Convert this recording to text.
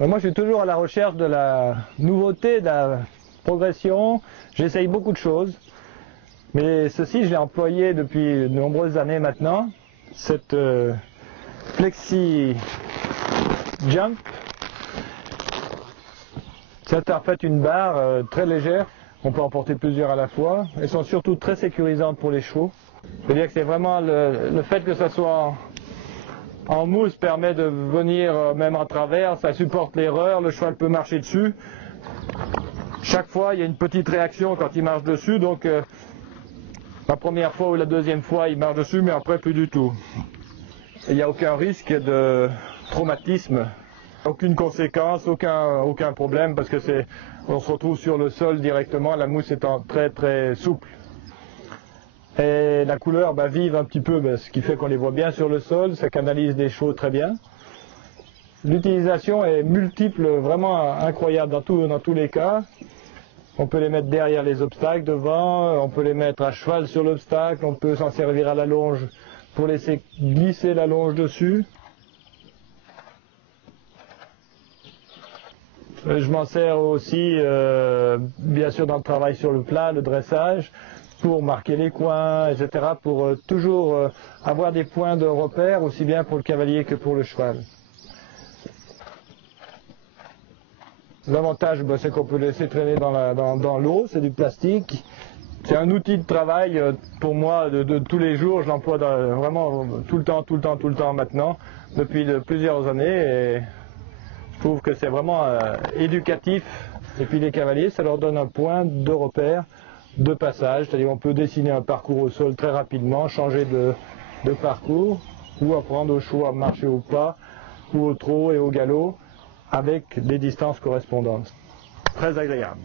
Moi, je suis toujours à la recherche de la nouveauté, de la progression. J'essaye beaucoup de choses. Mais ceci, je l'ai employé depuis de nombreuses années maintenant. Cette Flexi Jump. C'est en fait une barre très légère. On peut en porter plusieurs à la fois. Elles sont surtout très sécurisantes pour les chevaux. C'est-à-dire que c'est vraiment le fait que ça soit en mousse permet de venir même en travers, ça supporte l'erreur, le cheval peut marcher dessus. Chaque fois, il y a une petite réaction quand il marche dessus, donc la première fois ou la deuxième fois, il marche dessus, mais après, plus du tout. Il n'y a aucun risque de traumatisme, aucune conséquence, aucun problème, parce que on se retrouve sur le sol directement, la mousse étant très très souple. Et la couleur vive un petit peu, ce qui fait qu'on les voit bien sur le sol, ça canalise les chevaux très bien. L'utilisation est multiple, vraiment incroyable dans tous les cas. On peut les mettre derrière les obstacles, devant, on peut les mettre à cheval sur l'obstacle, on peut s'en servir à la longe pour laisser glisser la longe dessus. Je m'en sers aussi, bien sûr, dans le travail sur le plat, le dressage, pour marquer les coins, etc., pour toujours avoir des points de repère, aussi bien pour le cavalier que pour le cheval. L'avantage, c'est qu'on peut laisser traîner dans l'eau, c'est du plastique. C'est un outil de travail pour moi de tous les jours, je l'emploie vraiment tout le temps maintenant, depuis plusieurs années. Et je trouve que c'est vraiment éducatif. Et puis les cavaliers, ça leur donne un point de repère, de passage, c'est-à-dire on peut dessiner un parcours au sol très rapidement, changer de parcours, ou apprendre au chevaux à marcher au pas, ou au trot et au galop, avec des distances correspondantes. Très agréable.